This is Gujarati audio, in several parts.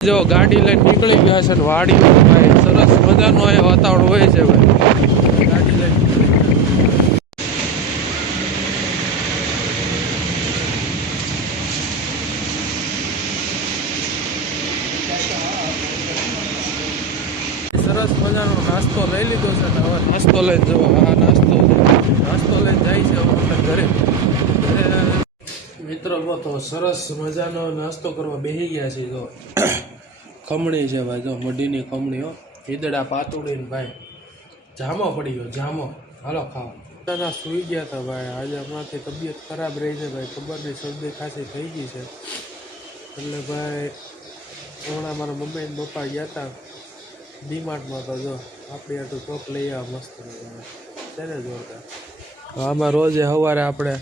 જો ગાડી લઈને નીકળી ગયા છે ને વાડીમાં ભાઈ સરસ મજાનો એ વાતાવરણ હોય છે ભાઈ ગાડી લઈને સરસ મજાનો નાસ્તો લઈ લીધો છે ને હવે નાસ્તો લઈને જવો આ નાસ્તો લઈને જાય છે હવે ઘરે મિત્રો તો સરસ મજાનો નાસ્તો કરવા બેસી ગયા છે તો ખમણી છે ભાઈ જો મઢીની ખમણી હો ઈદડા પાતુડીને ભાઈ જામો પડી ગયો જામો હાલો ખાવા દાદા સૂઈ ગયા હતા ભાઈ આજે હમણાંથી તબિયત ખરાબ રહી છે ભાઈ ખબર નહીં શરદી ખાંસી થઈ ગઈ છે એટલે ભાઈ હમણાં મારા મમ્મી ને પપ્પા ગયા હતા ડીમાર્ટમાં તો જો આપણી આટલું ચોક લઈ આવ્યા મસ્ત છે ને જોરદાર આમાં રોજે સવારે આપણે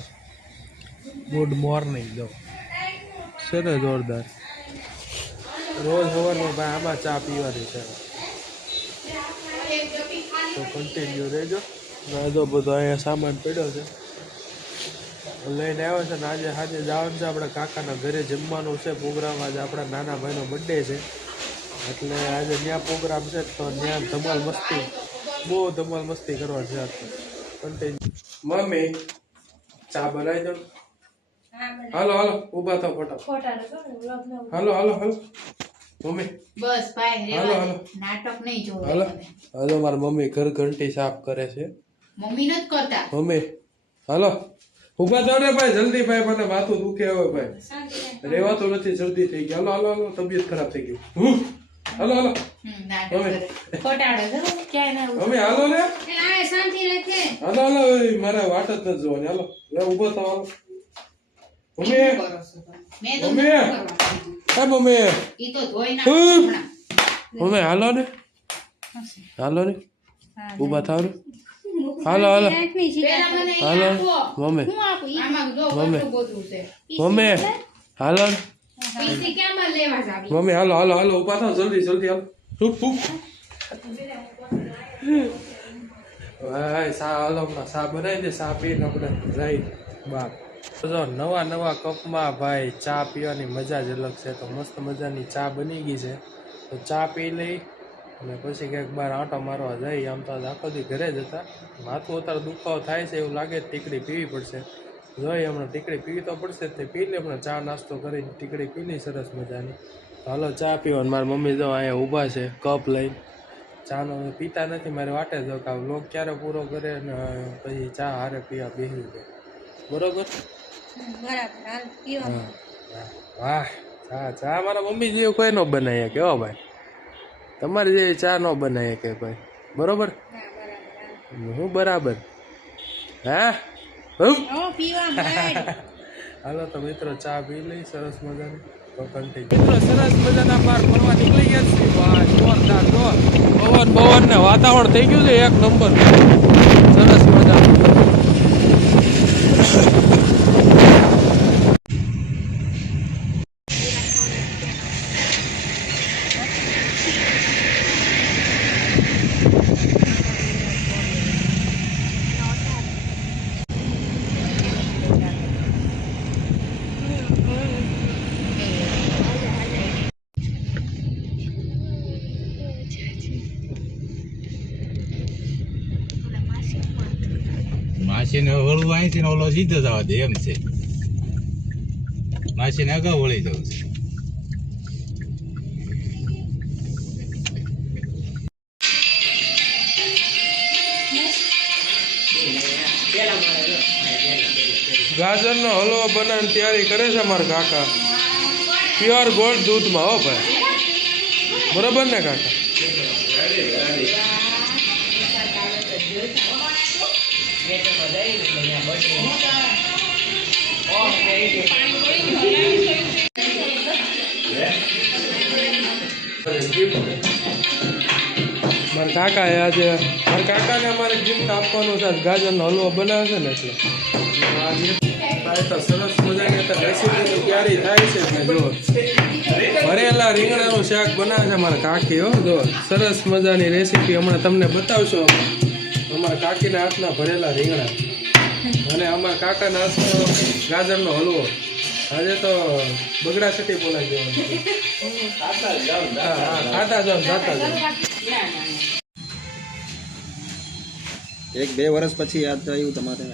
ગુડ મોર્નિંગ જો છે ને જોરદાર રોજ સવારમાં ભાઈ આમાં ચા પીવાની છે તો કન્ટિન્યુ રહેજો જો બધો અહીંયા સામાન પડ્યો છે લઈને આવ્યો છે ને આજે સાંજે જવાનું છે આપણે કાકાના ઘરે જમવાનું છે પ્રોગ્રામ આજે આપણા નાના ભાઈનો બર્થડે છે એટલે આજે ત્યાં પ્રોગ્રામ છે તો ત્યાં ધમાલ મસ્તી બહુ ધમાલ મસ્તી કરવા છે કન્ટિન્યુ મમ્મી ચા બનાવી દો હાલો હાલો ઊભા થાવ ફટાફટ હાલો હાલો હાલો મમ્મી બસ ભાઈ હાલો હાલો નાટક નહીં જોવે હાલો હાલો મારી મમ્મી ઘર ઘંટી સાફ કરે છે મમ્મી નથી કરતા મમ્મી હાલો ઊભા થાવ ને ભાઈ જલ્દી ભાઈ મને માથું દુખે હવે ભાઈ રેવાતું નથી શરદી થઈ ગઈ હાલો હાલો હાલો તબિયત ખરાબ થઈ ગઈ હાલો હાલો મમ્મી હાલો ને હાલો હાલો મારા વાટ જ નથી જોવાની હાલો ઊભો થાવ હાલો મમ્મી મમ્મી હે મમ્મી ઈ તો ધોઈ નાખ મમ્મી હાલો ને ઊભા થાવ ને હાલો હાલો હાલો મમ્મી મમ્મી હાલો ને મમ્મી હાલો હાલો હાલો ઊભા થાવ જલ્દી જલ્દી હાલો ભાઈ સા હાલો સા બનાવી દે સા પીને આપણે જઈ બાર જો નવા નવા કપમાં ભાઈ ચા પીવાની મજા જ અલગ છે તો મસ્ત મજાની ચા બની ગઈ છે તો ચા પી લઈ અને પછી ક્યાંક બહાર આંટો મારવા જઈ આમ તો આખો દી ઘરે જ હતા માથું અત્યારે દુખાવો થાય છે એવું લાગે ટીકડી પીવી પડશે જોઈ હમણાં ટીકડી પીવી તો પડશે તે પી લે હમણાં ચા નાસ્તો કરીને ટીકડી પી લઈ સરસ મજાની તો હાલો ચા પીવાનું મારી મમ્મી જો અહીંયા ઊભા છે કપ લઈને ચાનો પીતા નથી મારે વાટે જો કે લોક ક્યારે પૂરો કરે ને પછી ચા હારે પીવા બેસી જાય બરોબર વાહ ચા ચા મારા મમ્મી જેવું કોઈ ન બનાવીએ કે હો ભાઈ તમારી જેવી ચા ન બનાવીએ કે ભાઈ બરોબર હું બરાબર હા હાલો તો મિત્રો ચા પી લઈ સરસ મજાની મિત્રો સરસ મજાના બહાર ફરવા નીકળી ગયા છે ભાઈ જોરદાર પવન ને વાતાવરણ થઈ ગયું છે એક નંબર સરસ મજાનું માસીને વળવું અહીંથી ઓલો સીધો જવા દે એમ છે માસીને અગાઉ વળી જવું છે ગાજરનો હલવો બનાવવાની તૈયારી કરે છે મારા કાકા પ્યોર ગોલ્ડ દૂધમાં હો ભાઈ બરોબર ને કાકા મારા કાકા આજે મારા કાકાને અમારે ગિફ્ટ આપવાનું છે ગાજરનો હલવો બનાવે છે ને એટલે તો સરસ મજાની રેસીપીની તૈયારી થાય છે જો ભરેલા રીંગણાનું શાક બનાવે છે મારા કાકી હો જો સરસ મજાની રેસીપી હમણાં તમને બતાવશો અમારા કાકીના હાથના ભરેલા રીંગણા અને અમારા કાકાના હાથનો ગાજરનો હલવો આજે તો બગડા સટી બોલાઈ દેવાનું હા ખાતા જાવ જાતા જાવ એક બે વર્ષ પછી યાદ આવ્યું તમારે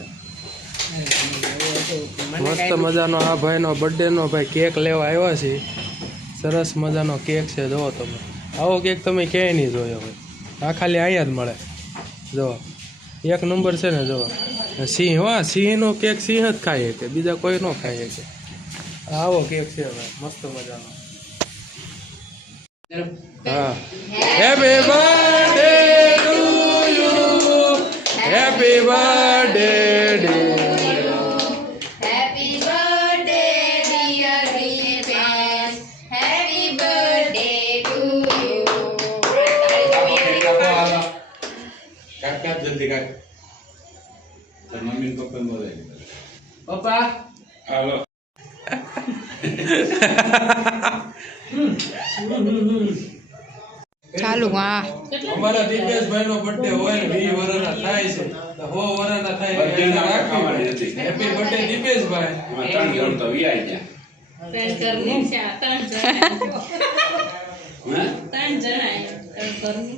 મસ્ત મજાનો આ ભાઈનો બર્થડેનો ભાઈ કેક લેવા આવ્યા છે સરસ મજાનો કેક છે જુઓ તમે આવો કેક તમે ક્યાંય નહીં જોયો હોય આ ખાલી અહીંયા જ મળે જુઓ એક નંબર છે ને જુઓ સિંહ હો સિંહનો કેક સિંહ જ ખાય કે બીજા કોઈ ન ખાય કે આવો કેક છે ભાઈ મસ્ત મજાનો હા happy birthday to you happy birthday Happy birthday, dear Dipesh. Happy birthday to you. કાકા જલ્દી કાક મમ્મી પપ્પા બોલાય પપ્પા હાલો ચાલુ હા અમારા દીપેશભાઈ નો બર્થડે હોય 20 વર્ષના થાય છે તો 100 વર્ષના થાય હેપી બર્થડે દીપેશભાઈ ત્રણ જણ તો વિયાઈ ગયા ત્રણ જણા